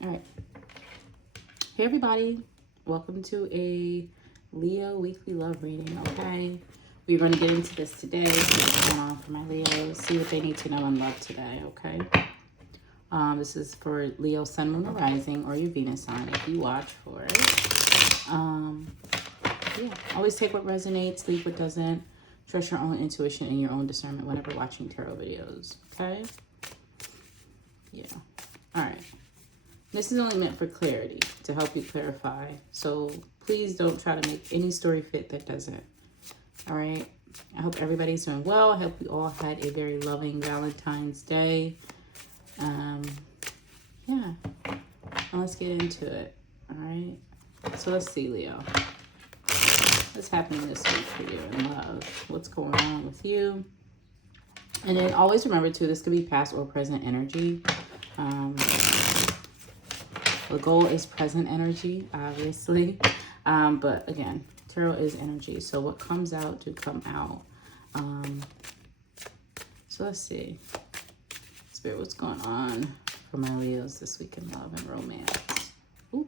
All right. Hey, everybody. Welcome to a Leo weekly love reading, okay? We're going to get into this today. See what's going on for my Leos. See what they need to know in love today, okay? This is for Leo, Sun, Moon, or Rising, or your Venus sign if you watch for it. Yeah, always take what resonates, leave what doesn't. Trust your own intuition and your own discernment whenever watching tarot videos, okay? Yeah. All right. This is only meant for clarity, to help you clarify. So please don't try to make any story fit that doesn't. All right. I hope everybody's doing well. I hope we all had a very loving Valentine's Day. Yeah. And let's get into it. All right. So let's see, Leo. What's happening this week for you in love? What's going on with you? And then always remember, too, this could be past or present energy. The goal is present energy, obviously. But again, tarot is energy. So what comes out do come out. So let's see. Spirit, what's going on for my Leos this week in love and romance? Ooh.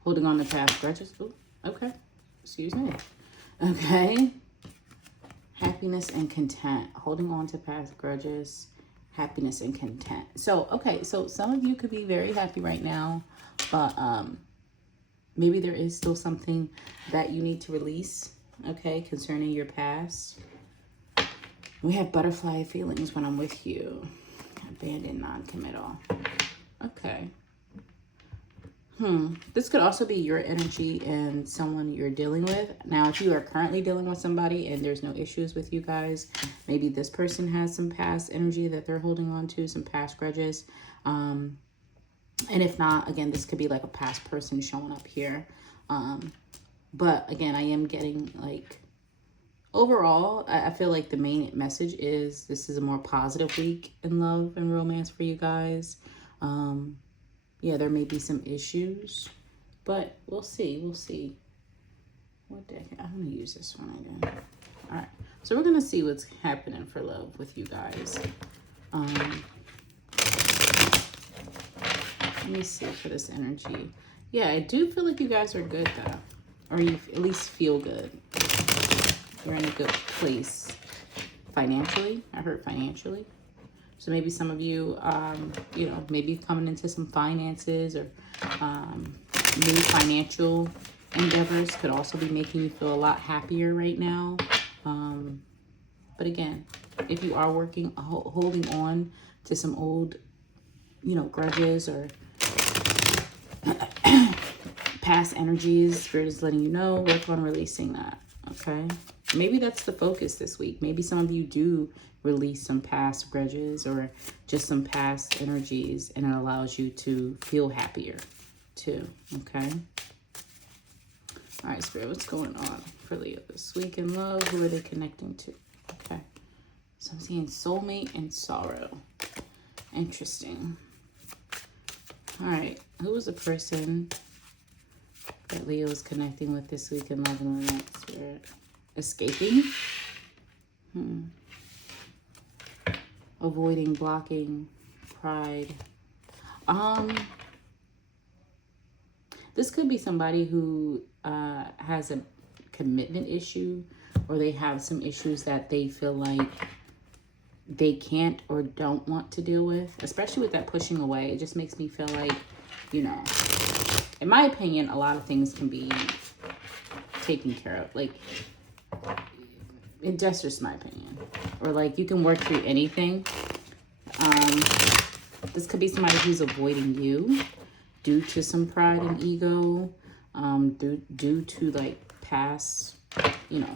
Holding on to past grudges. Ooh. Okay. Excuse me. Okay. Happiness and content. Holding on to past grudges. Happiness and content. So, okay. So some of you could be very happy right now. But maybe there is still something that you need to release. Okay. Concerning your past. We have butterfly feelings when I'm with you. Abandoned, non-committal. Okay. This could also be your energy and someone you're dealing with. Now, if you are currently dealing with somebody and there's no issues with you guys, maybe this person has some past energy that they're holding on to, some past grudges. And if not, again, this could be like a past person showing up here. But again, I am getting like, overall, I feel like the main message is this is a more positive week in love and romance for you guys. Yeah, there may be some issues, but we'll see. We'll see. What deck? I'm going to use this one again. All right. So we're going to see what's happening for love with you guys. Let me see for this energy. Yeah, I do feel like you guys are good, though. Or you at least feel good. You're in a good place financially. I heard financially. So maybe some of you, you know, maybe coming into some finances or new financial endeavors could also be making you feel a lot happier right now. But again, if you are working, holding on to some old, you know, grudges or past energies, Spirit is letting you know, work on releasing that, okay? Maybe that's the focus this week. Maybe some of you do release some past grudges or just some past energies, and it allows you to feel happier too, okay? All right, Spirit, what's going on for Leo this week in love? Who are they connecting to? Okay. So I'm seeing soulmate and sorrow. Interesting. All right. Who is the person that Leo is connecting with this week in love and romance, Spirit? Escaping? Avoiding, blocking, pride. This could be somebody who has a commitment issue, or they have some issues that they feel like they can't or don't want to deal with, especially with that pushing away. It just makes me feel like, you know, in my opinion, a lot of things can be taken care of. Like, that's just my opinion. Or like, you can work through anything. This could be somebody who's avoiding you due to some pride and ego, due to like past, you know,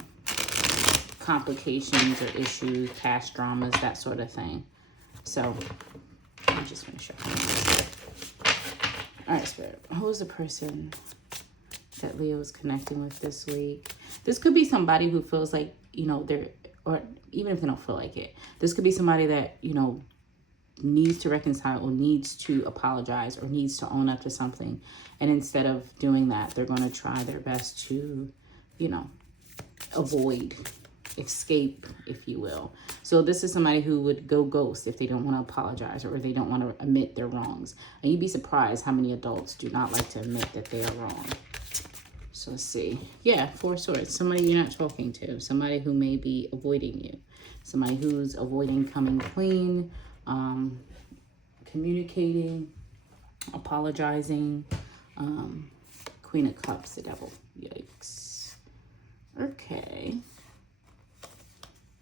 complications or issues, past dramas, that sort of thing. So I just want to show you. All right, Spirit, who is the person that Leo is connecting with this week? This could be somebody who feels like, you know, they're, or even if they don't feel like it, this could be somebody that, you know, needs to reconcile or needs to apologize or needs to own up to something. And instead of doing that, they're going to try their best to, you know, avoid escape, if you will. So this is somebody who would go ghost if they don't want to apologize or they don't want to admit their wrongs. And you'd be surprised how many adults do not like to admit that they are wrong. So let's see. Yeah, 4 of Swords. Somebody you're not talking to. Somebody who may be avoiding you. Somebody who's avoiding coming clean, communicating, apologizing. Queen of Cups, the Devil. Yikes. Okay.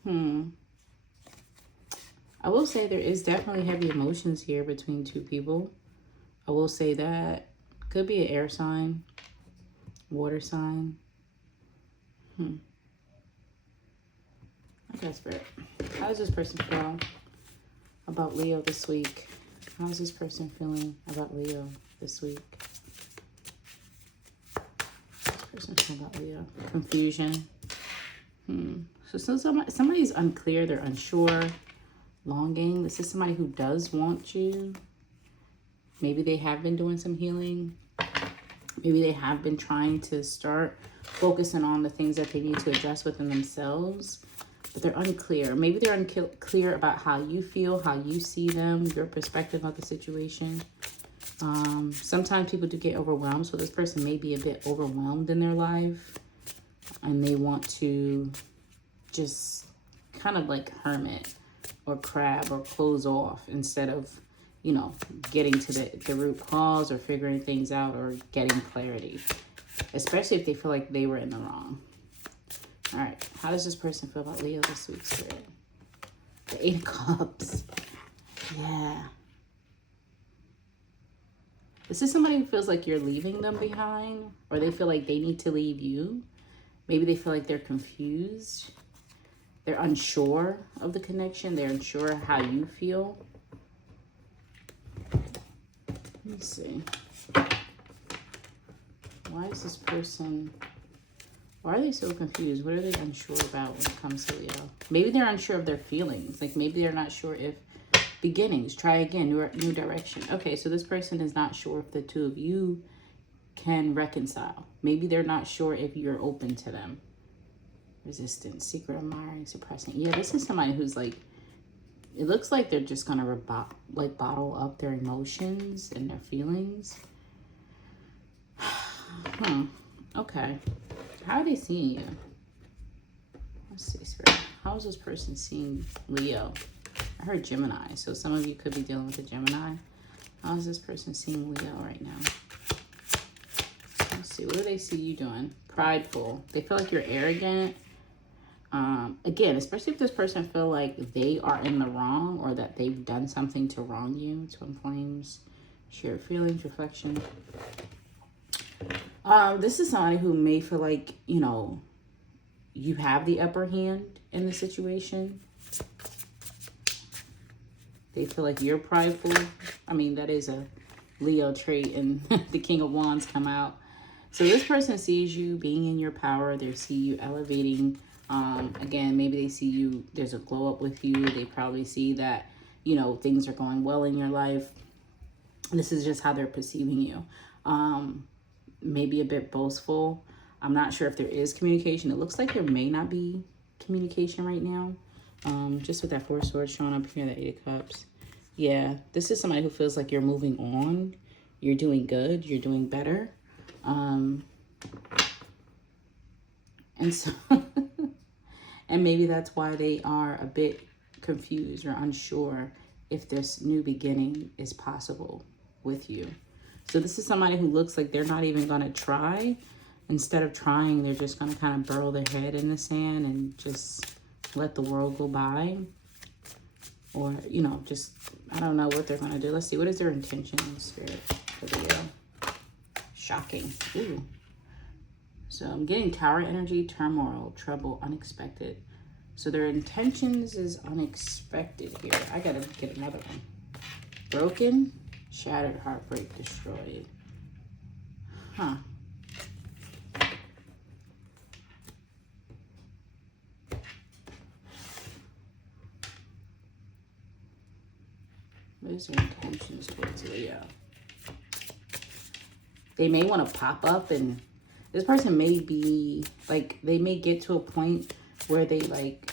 I will say there is definitely heavy emotions here between 2 people. I will say that. Could be an air sign. Water sign. Okay, Spirit. How does this person feel about Leo this week? How is this person feeling about Leo this week? This person feel about Leo. Confusion. So somebody's unclear. They're unsure. Longing. This is somebody who does want you. Maybe they have been doing some healing. Maybe they have been trying to start focusing on the things that they need to address within themselves, but they're unclear. Maybe they're unclear about how you feel, how you see them, your perspective of the situation. Sometimes people do get overwhelmed, so this person may be a bit overwhelmed in their life, and they want to just kind of like hermit or crab or close off instead of, you know, getting to the root cause or figuring things out or getting clarity, especially if they feel like they were in the wrong. All right, how does this person feel about Leo this week, Spirit? The 8 of Cups. Yeah. This is somebody who feels like you're leaving them behind, or they feel like they need to leave you. Maybe they feel like they're confused. They're unsure of the connection. They're unsure how you feel. Let's see. Why is this person... Why are they so confused? What are they unsure about when it comes to Leo? Maybe they're unsure of their feelings. Like maybe they're not sure if beginnings, try again, new direction. Okay, so this person is not sure if the 2 of you can reconcile. Maybe they're not sure if you're open to them. Resistance, secret admiring, suppressing. Yeah, this is somebody who's like, it looks like they're just going to bottle up their emotions and their feelings. Okay. How are they seeing you? Let's see, Spirit. How is this person seeing Leo? I heard Gemini, so some of you could be dealing with a Gemini. How is this person seeing Leo right now? Let's see. What do they see you doing? Prideful. They feel like you're arrogant. Again, especially if this person feel like they are in the wrong or that they've done something to wrong you. Twin Flames. Shared feelings, reflection. This is somebody who may feel like, you know, you have the upper hand in the situation. They feel like you're prideful. I mean, that is a Leo trait, and the King of Wands come out. So this person sees you being in your power. They see you elevating. Again, maybe they see you, there's a glow up with you. They probably see that, you know, things are going well in your life. This is just how they're perceiving you. Maybe a bit boastful. I'm not sure if there is communication. It looks like there may not be communication right now. Just with that 4 of Swords showing up here, that 8 of Cups. Yeah, this is somebody who feels like you're moving on. You're doing good. You're doing better. And so, and maybe that's why they are a bit confused or unsure if this new beginning is possible with you. So this is somebody who looks like they're not even going to try. Instead of trying, they're just going to kind of burrow their head in the sand and just let the world go by. Or, you know, just, I don't know what they're going to do. Let's see. What is their intention in Spirit for the year? Shocking. Ooh. So I'm getting Tower energy, turmoil, trouble, unexpected. So their intentions is unexpected here. I got to get another one. Broken, shattered, heartbreak, destroyed. Huh. What is their intentions towards Leo? They may want to pop up, and this person may be like, they may get to a point where they like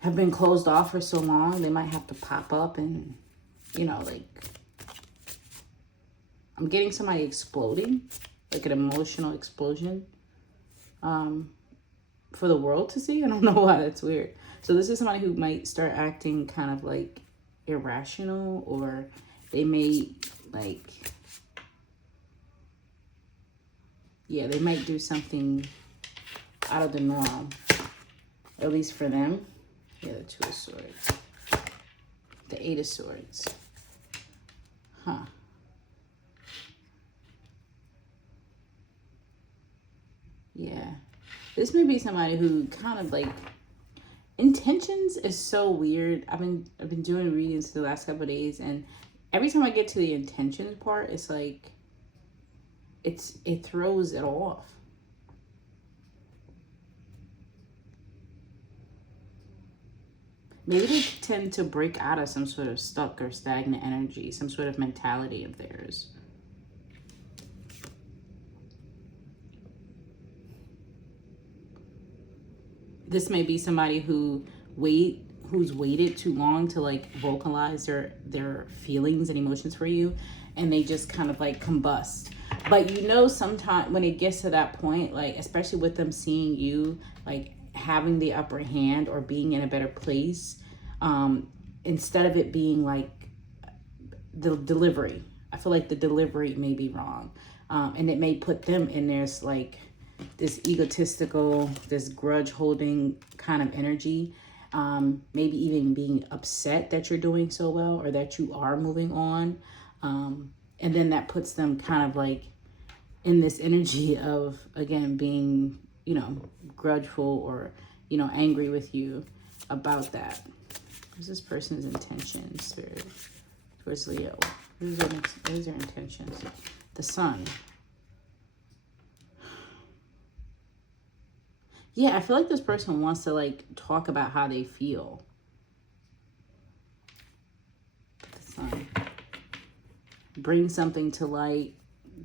have been closed off for so long, they might have to pop up and, you know, like, I'm getting somebody exploding, like an emotional explosion, for the world to see. I don't know why that's weird. So this is somebody who might start acting kind of like irrational, or they may like, yeah, they might do something out of the norm, at least for them. Yeah, the Two of Swords. The Eight of Swords. Huh. Yeah. This may be somebody who kind of like, intentions is so weird. I've been doing readings the last couple of days, and every time I get to the intentions part, it's like it throws it off. Maybe they tend to break out of some sort of stuck or stagnant energy, some sort of mentality of theirs. This may be somebody who's waited too long to like vocalize their feelings and emotions for you, and they just kind of like combust. But you know, sometimes when it gets to that point, like especially with them seeing you like having the upper hand or being in a better place, instead of it being like the delivery, I feel like the delivery may be wrong, and it may put them in this like this egotistical, this grudge holding kind of energy, maybe even being upset that you're doing so well or that you are moving on, and then that puts them kind of like in this energy of, again, being, you know, grudgeful or, you know, angry with you about that. What's this person's intention, Spirit, towards Leo? What is their intentions? The Sun. Yeah, I feel like this person wants to like talk about how they feel. The Sun. Bring something to light.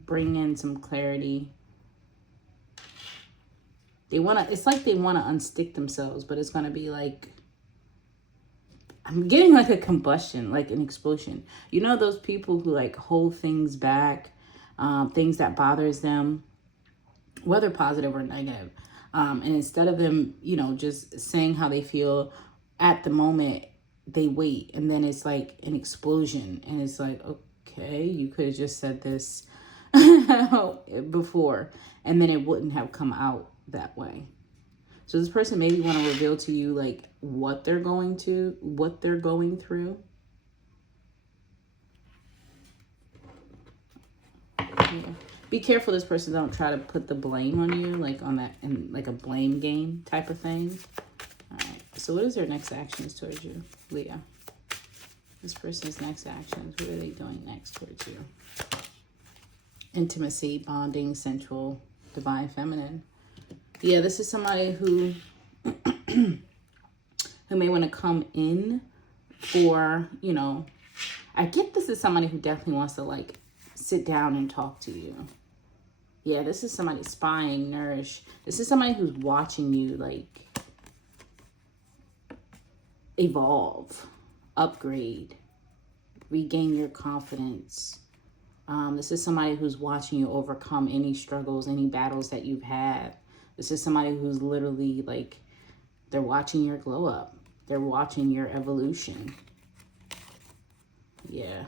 Bring in some clarity. They want to, it's like they want to unstick themselves, but it's going to be like, I'm getting like a combustion, like an explosion. You know those people who like hold things back, things that bothers them, whether positive or negative. And instead of them, you know, just saying how they feel at the moment, they wait. And then it's like an explosion. And it's like, okay, you could have just said this before, and then it wouldn't have come out that way. So this person maybe want to reveal to you like what they're going through. Yeah. Be careful this person don't try to put the blame on you, like on that, in like a blame game type of thing. All right. So what is their next actions towards you, Leo? This person's next actions. What are they doing next towards you? Intimacy, bonding, sensual, divine feminine. Yeah, this is somebody who who may want to come in for, you know, I get this is somebody who definitely wants to like sit down and talk to you. Yeah, this is somebody spying, nourish. This is somebody who's watching you like evolve, upgrade, regain your confidence. This is somebody who's watching you overcome any struggles, any battles that you've had. This is somebody who's literally like, they're watching your glow up. They're watching your evolution. Yeah.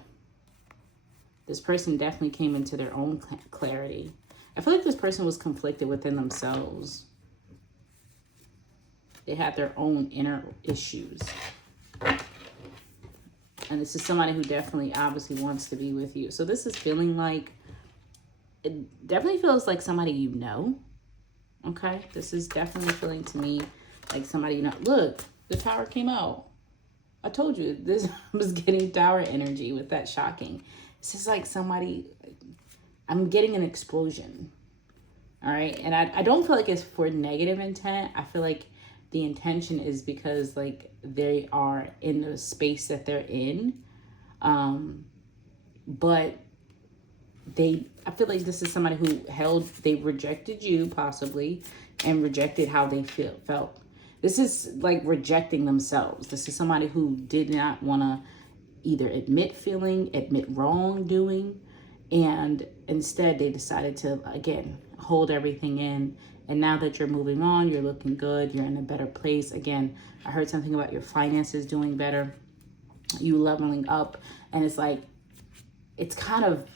This person definitely came into their own clarity. I feel like this person was conflicted within themselves. They had their own inner issues. And this is somebody who definitely obviously wants to be with you. So this is feeling like, it definitely feels like somebody you know. Okay? This is definitely feeling to me like somebody you know. Look, the Tower came out. I told you, this was getting Tower energy with that shocking. This is like somebody, I'm getting an explosion. All right? And I don't feel like it's for negative intent. I feel like the intention is because like they are in the space that they're in. But I feel like this is somebody who they rejected you possibly and rejected how they felt. This is like rejecting themselves. This is somebody who did not want to either admit wrongdoing, and instead they decided to, again, hold everything in. And now that you're moving on, you're looking good, you're in a better place. Again, I heard something about your finances doing better, you leveling up, and it's like, it's kind of,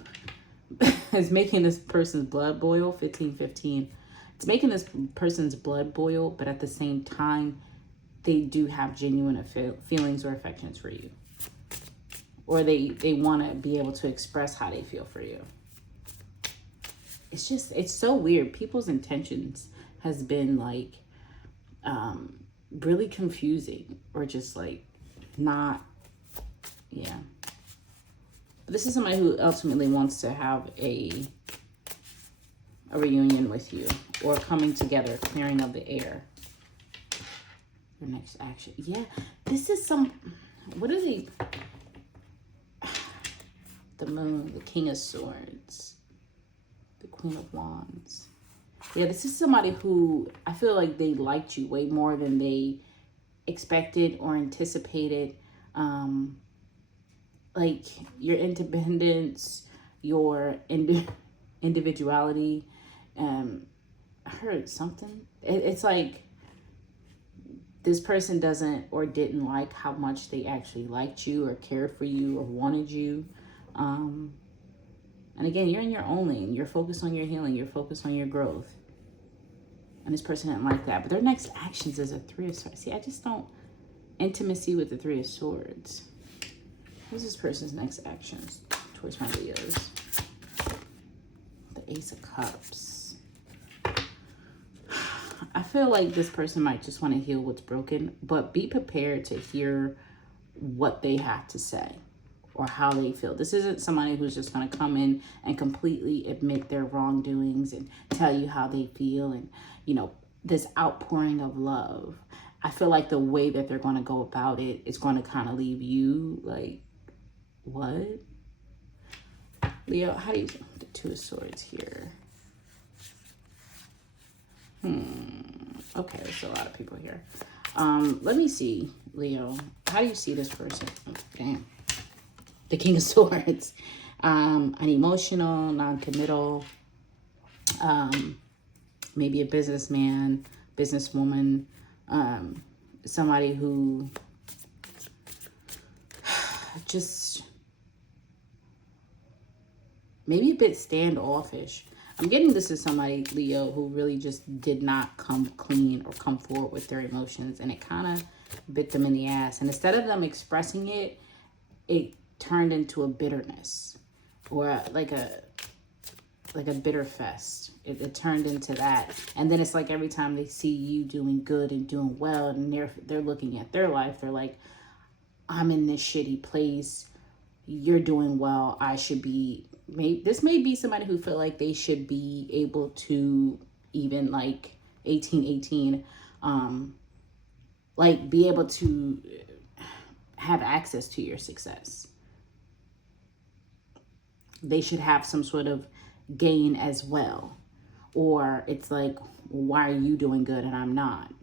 it's making this person's blood boil. 1515, it's making this person's blood boil, but at the same time, they do have genuine feelings or affections for you. Or they want to be able to express how they feel for you. It's so weird. People's intentions has been like really confusing, or just like not, yeah. This is somebody who ultimately wants to have a reunion with you, or coming together, clearing of the air. Your next action. Yeah, this is what is he? The Moon, the King of Swords, the Queen of Wands. Yeah, this is somebody who I feel like they liked you way more than they expected or anticipated. Like your independence, your individuality. I heard something. It's like this person doesn't or didn't like how much they actually liked you or cared for you or wanted you. And again, you're in your own lane. You're focused on your healing. You're focused on your growth. And this person didn't like that. But their next actions is a 3 of Swords. See, I just don't... Intimacy with the 3 of Swords. What's this person's next actions towards my Leos? The Ace of Cups. I feel like this person might just want to heal what's broken, but be prepared to hear what they have to say or how they feel. This isn't somebody who's just going to come in and completely admit their wrongdoings and tell you how they feel and, you know, this outpouring of love. I feel like the way that they're going to go about it is going to kind of leave you like, what? Leo, how do you... The 2 of Swords here. Okay, there's a lot of people here. Let me see, Leo. How do you see this person? Oh, damn. The King of Swords. Unemotional, non-committal. Maybe a businessman, businesswoman. Somebody who just maybe a bit standoffish. I'm getting this is somebody, Leo, who really just did not come clean or come forward with their emotions, and it kind of bit them in the ass. And instead of them expressing it, it turned into a bitterness, or like a bitter fest. It turned into that. And then it's like every time they see you doing good and doing well, and they're looking at their life, they're like, I'm in this shitty place. You're doing well. I should be... This may be somebody who feel like they should be able to even like 1818, like be able to have access to your success. They should have some sort of gain as well. Or it's like, why are you doing good and I'm not?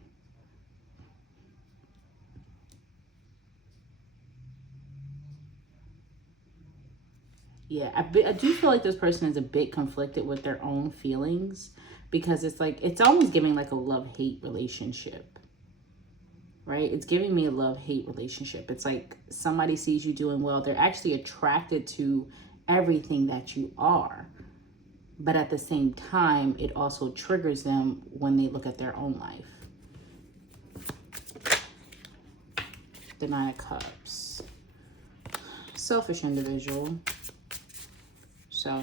Yeah, I do feel like this person is a bit conflicted with their own feelings, because it's like, it's almost giving like a love-hate relationship, right? It's giving me a love-hate relationship. It's like somebody sees you doing well. They're actually attracted to everything that you are. But at the same time, it also triggers them when they look at their own life. The 9 of Cups. Selfish individual. So,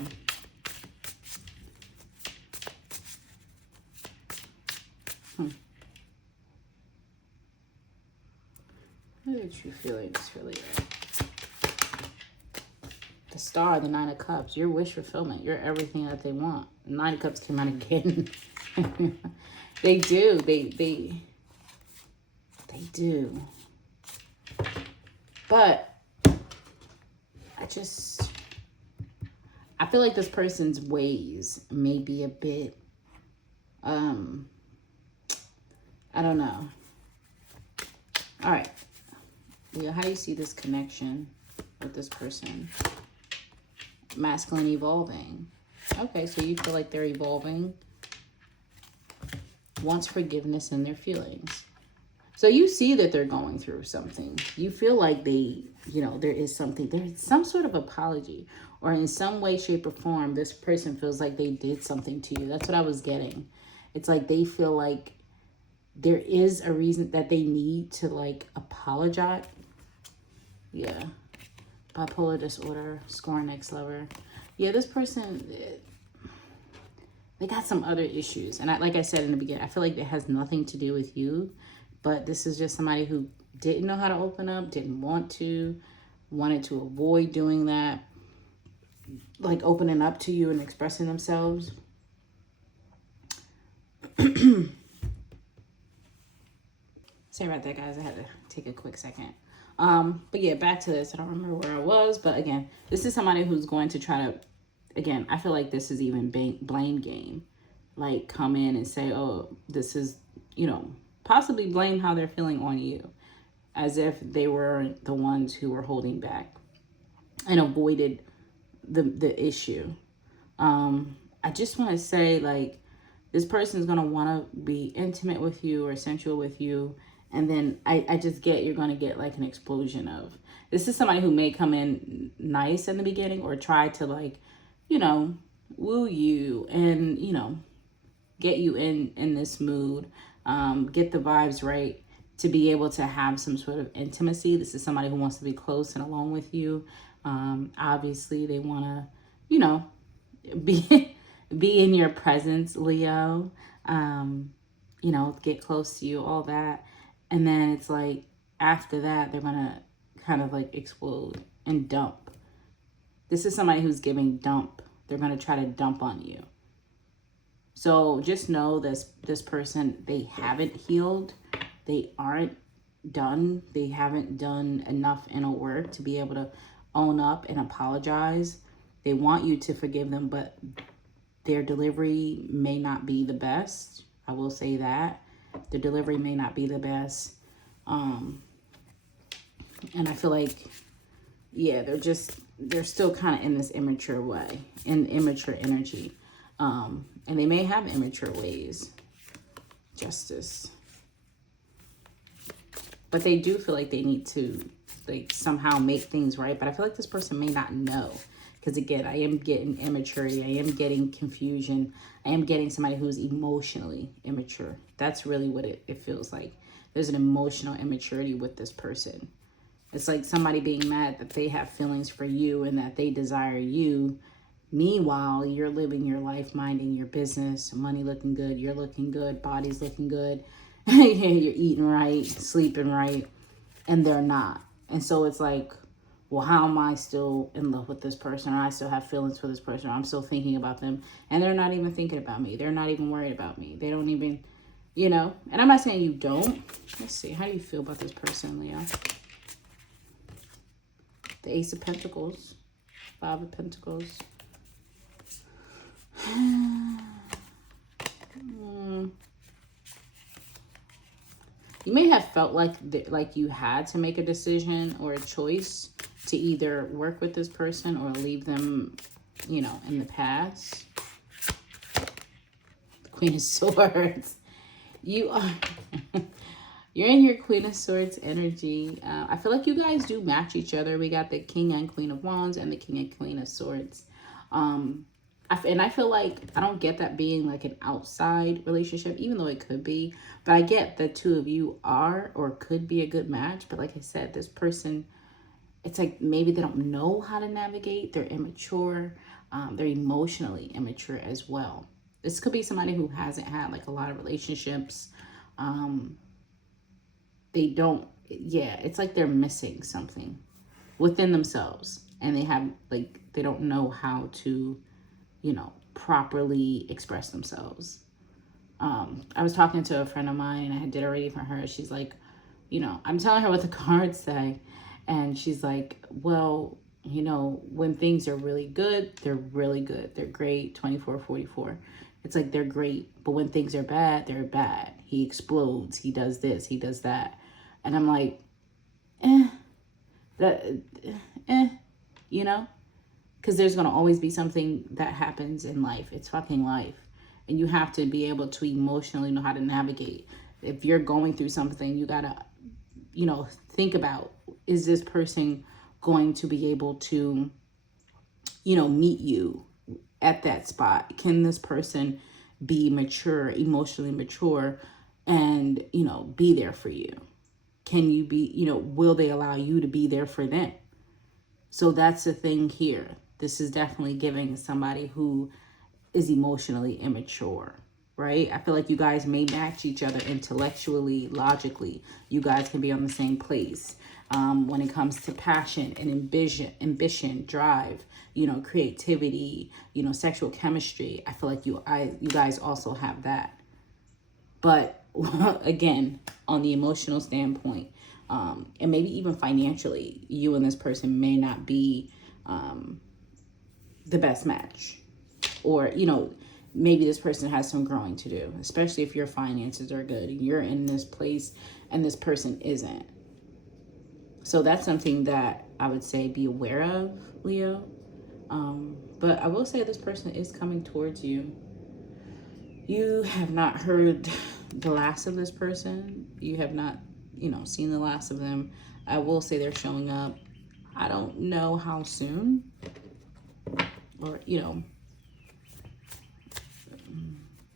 what are true feelings really? The Star, the 9 of Cups, your wish fulfillment, you're everything that they want. The 9 of Cups came out again. They do. They do. But I feel like this person's ways may be a bit, I don't know. All right. Leo, how do you see this connection with this person? Masculine evolving. Okay, so you feel like they're evolving. Wants forgiveness in their feelings. So you see that they're going through something. You feel like they, there is something, there's some sort of apology, or in some way, shape, or form, this person feels like they did something to you. That's what I was getting. It's like they feel like there is a reason that they need to like apologize. Yeah. Bipolar disorder, scorn ex-lover. Yeah, this person, they got some other issues. And like I said in the beginning, I feel like it has nothing to do with you. But this is just somebody who didn't know how to open up, didn't want to, wanted to avoid doing that. Like opening up to you and expressing themselves. Sorry about that, guys. I had to take a quick second. But yeah, back to this. I don't remember where I was. But again, this is somebody who's going to try to, again, I feel like this is even blame game. Like come in and say, oh, this is, possibly blame how they're feeling on you. As if they were the ones who were holding back and avoided the issue. I just want to say, like, this person is going to want to be intimate with you or sensual with you. And then I just get, you're going to get like an explosion of, this is somebody who may come in nice in the beginning or try to like, woo you and, get you in this mood, get the vibes right to be able to have some sort of intimacy. This is somebody who wants to be close and alone with you. Obviously they want to, be in your presence, Leo, get close to you, all that. And then it's like, after that, they're going to kind of like explode and dump. This is somebody who's giving dump. They're going to try to dump on you. So just know this person, they haven't healed. They aren't done. They haven't done enough inner work to be able to own up and apologize. They want you to forgive them, but their delivery may not be the best. I will say that. The delivery may not be the best. And I feel like, yeah, they're still kind of in this immature way, in immature energy. And they may have immature ways. Justice. But they do feel like they need to like somehow make things right. But I feel like this person may not know. Because again, I am getting immaturity. I am getting confusion. I am getting somebody who's emotionally immature. That's really what it feels like. There's an emotional immaturity with this person. It's like somebody being mad that they have feelings for you and that they desire you. Meanwhile, you're living your life, minding your business, money looking good, you're looking good, body's looking good, you're eating right, sleeping right, and they're not. And so it's like, well, how am I still in love with this person? Or I still have feelings for this person. Or I'm still thinking about them. And they're not even thinking about me. They're not even worried about me. They don't even, And I'm not saying you don't. Let's see. How do you feel about this person, Leo? The Ace of Pentacles. Five of Pentacles. You may have felt like you had to make a decision or a choice to either work with this person or leave them, in the past. Queen of Swords. You're in your Queen of Swords energy. I feel like you guys do match each other. We got the King and Queen of Wands and the King and Queen of Swords. And I feel like I don't get that being like an outside relationship, even though it could be. But I get the two of you are or could be a good match. But like I said, this person, it's like maybe they don't know how to navigate. They're immature. They're emotionally immature as well. This could be somebody who hasn't had like a lot of relationships. They don't, it's like they're missing something within themselves. And they don't know how to, properly express themselves. I was talking to a friend of mine and I did a reading for her. She's like, I'm telling her what the cards say. And she's like, well, when things are really good, they're really good. They're great. 24-44. It's like they're great. But when things are bad, they're bad. He explodes. He does this. He does that. And I'm like, that, you know? Because there's going to always be something that happens in life. It's fucking life. And you have to be able to emotionally know how to navigate. If you're going through something, you got to, think about, is this person going to be able to, meet you at that spot? Can this person be mature, emotionally mature, and, be there for you? Can you be, will they allow you to be there for them? So that's the thing here. This is definitely giving somebody who is emotionally immature, right? I feel like you guys may match each other intellectually, logically. You guys can be on the same place when it comes to passion and ambition, drive, creativity, sexual chemistry. I feel like you guys also have that. But again, on the emotional standpoint, and maybe even financially, you and this person may not be the best match. Or, maybe this person has some growing to do, especially if your finances are good and you're in this place and this person isn't. So that's something that I would say be aware of, Leo. But I will say this person is coming towards you. You have not heard the last of this person. You have not, seen the last of them. I will say they're showing up. I don't know how soon, or,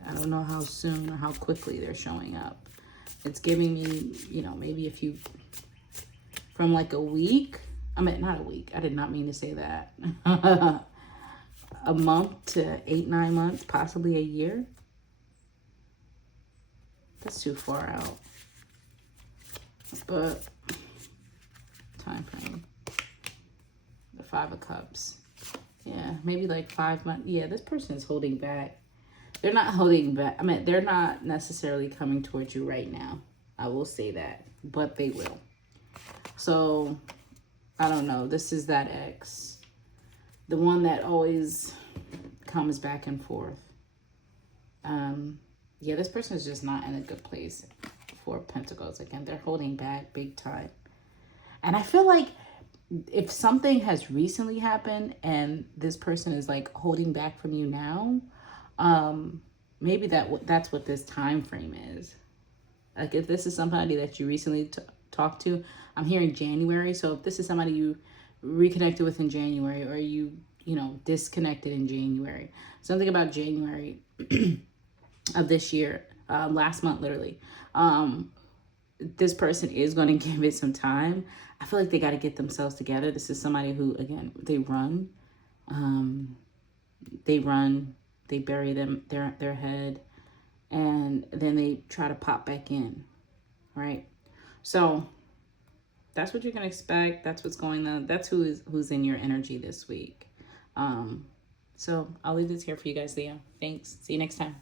I don't know how soon or how quickly they're showing up. It's giving me, maybe from like a week. I mean, not a week. I did not mean to say that. A month to 8-9 months, possibly a year. That's too far out. But time frame. The 5 of Cups. Yeah, maybe like 5 months. Yeah, this person is holding back. They're not holding back. I mean, they're not necessarily coming towards you right now. I will say that. But they will. So, I don't know. This is that ex. The one that always comes back and forth. Yeah, this person is just not in a good place. 4 of Pentacles. Again, they're holding back big time. And I feel like if something has recently happened and this person is like holding back from you now, maybe that's what this time frame is. Like if this is somebody that you recently talked to, I'm hearing January. So if this is somebody you reconnected with in January, or you disconnected in January, something about January of this year, last month literally, this person is going to give it some time. I feel like they got to get themselves together. This is somebody who, again, they run, they bury their head, and then they try to pop back in, right? So that's what you're going to expect. That's what's going on. That's who's in your energy this week. So I'll leave this here for you guys, Leo. Thanks. See you next time.